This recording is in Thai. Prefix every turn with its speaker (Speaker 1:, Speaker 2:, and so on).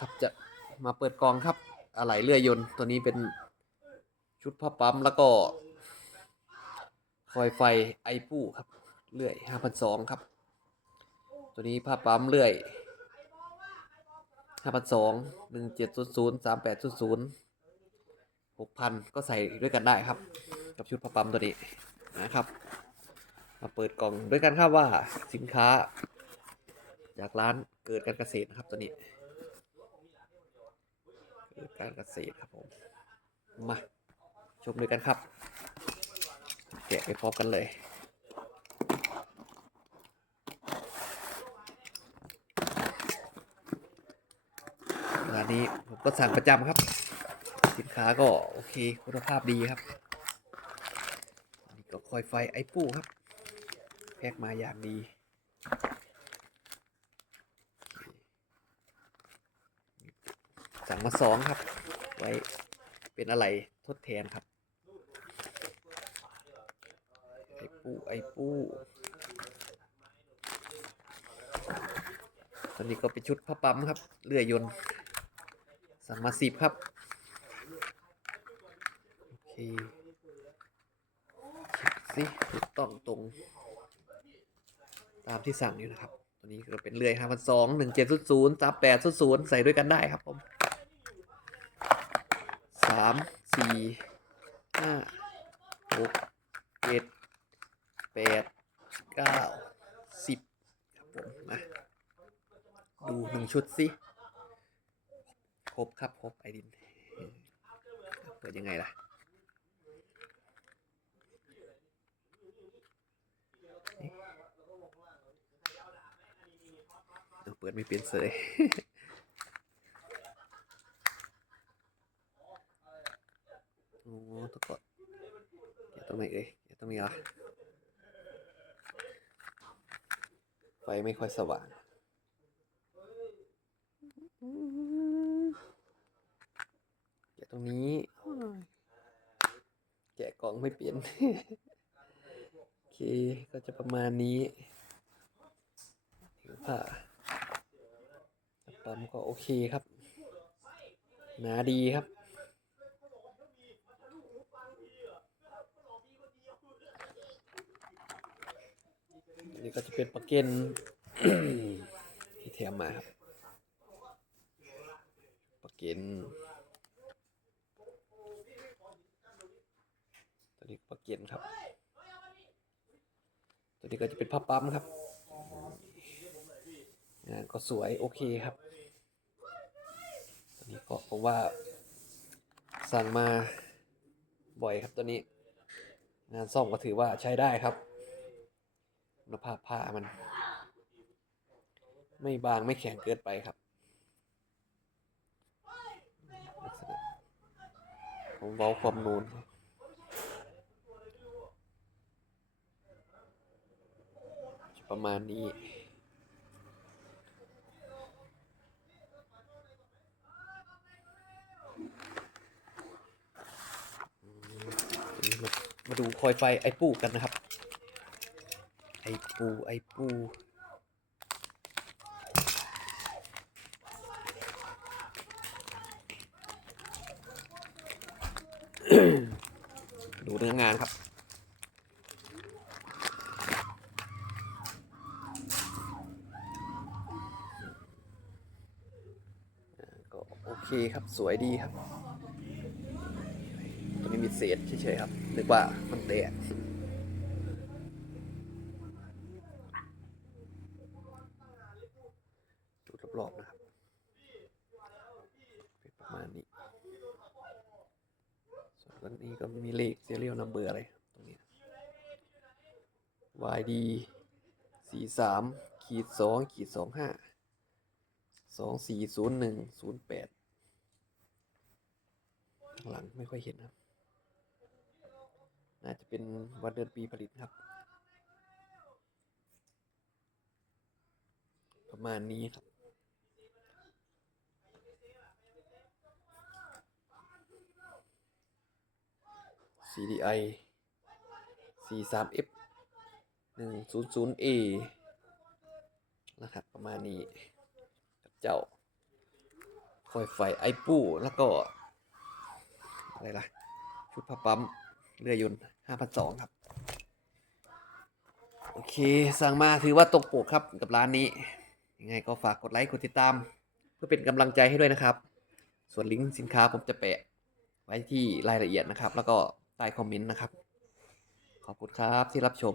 Speaker 1: ครับจะมาเปิดกองครับอะไหล่เลื่อยยนต์ตัวนี้เป็นชุดผ้าปั๊มแล้วก็ คอยไฟไอปู้ครับเลื่อยห้าพันสองครับ ตัวนี้ผ้าปั๊มเลื่อยห้าพันสองหนึ่งเจ็ดศูนย์ศูนย์สามแปดศูนย์ศูนย์หกพันก็ใส่ด้วยกันได้ครับ กับชุดผ้าปั๊มตัวนี้นะครับ มาเปิดกล่องด้วยกันครับว่าสินค้า จากร้านเกิดการเกษตรนะครับตัวนี้ เกิดการเกษตรครับผม มาชมด้วยกันครับ แกะไปพร้อมกันเลยร้านนี้ผมก็สั่งประจำครับ สินค้าก็โอเคคุณภาพดีครับนนี้ก็คอยไฟไอปูครับ แพ็กมาอย่างดี สั่งมาสองครับ ไว้เป็นอะไรทดแทนครับ ไอปูไอปูตอนนี้ก็เป็นชุดผ้าปั๊มครับ เลื่อยยนต์สั่งมาสิบครับ โอเคสิถูกต้องตรงตามที่สั่งอยู่นะครับ ตัวนี้ก็เป็นเลื่อยห้าพันสองหนึ่งเจ็ดศูนย์ศูนย์สามแปดศูนย์ศูนย์ใส่ด้วยกันได้ครับผมามสี่ห้าหกเจ็ดแปดเก้าสิบครับผมมาดูหนึ่งชุดสิครบครับครบไอดินเปิดยังไงล่ะเดี๋ยวเปิดไม่เป็นเสย โอ้ ตะกดเดี๋ยวตรงไหนเอ่ยเดี๋ยวตรงนี้เหรอไฟไม่ค่อยสว่างแกะตรงนี้ แกะกล่องไม่เปลี่ยน โอเค ก็จะประมาณนี้ถือผ้าปั๊มก็โอเคครับ หนาดีครับ นนี้ก็จะเป็นปลาเกนที่แถมมาครับปลาเกนตัวนี้ปลาเกนครับ ตัวนี้ก็จะเป็นผ้าปั๊มครับงานก็สวยโอเคครับ ตัวนี้ก็ผมว่า สั่งมาบ่อยครับตัวนี้ งานซ่อมก็ถือว่าใช้ได้ครับ คุณภาพผ้ามัน ไม่บางไม่แข็งเกินไปครับลักษณะของเว้าความนูนประมาณนี้ มาดูคอยไฟไอปูกันนะครับ อปู ไอปู ดูเนื้องานครับก็โอเคครับสวยดีครับ ตัวนี้มีเศษเฉยๆครับนึกว่ามันแตกดูรอบๆนะครับเประมาณนี้ ส่วนตัวนี้ก็มีเลข serial number อะไรตรงนี้ YD สี่สามขีดสองขีดสองห้าสองสี่ศูนย์หนึ่งศูนย์แปดข้างหลังไม่ค่อยเห็นครับ น่าจะเป็นวันเดือนปีผลิตครับ ประมาณนี้ครับ CDI 43F 100A นะครับประมาณนี้กับเจ้าคอยไฟไอปู้แล้วก็ อะไรล่ะ ชุดผ้าปั๊ม เรือยนต์ห้าพันสองครับ โอเค สั่งมาถือว่าตกปกครับกับร้านนี้ ยังไงก็ฝากกดไลค์ กดติดตาม เพื่อเป็นกำลังใจให้ด้วยนะครับ ส่วนลิงก์สินค้าผมจะแปะไว้ที่รายละเอียดนะครับ แล้วก็ ใต้คอมเมนต์นะครับ ขอบคุณครับที่รับชม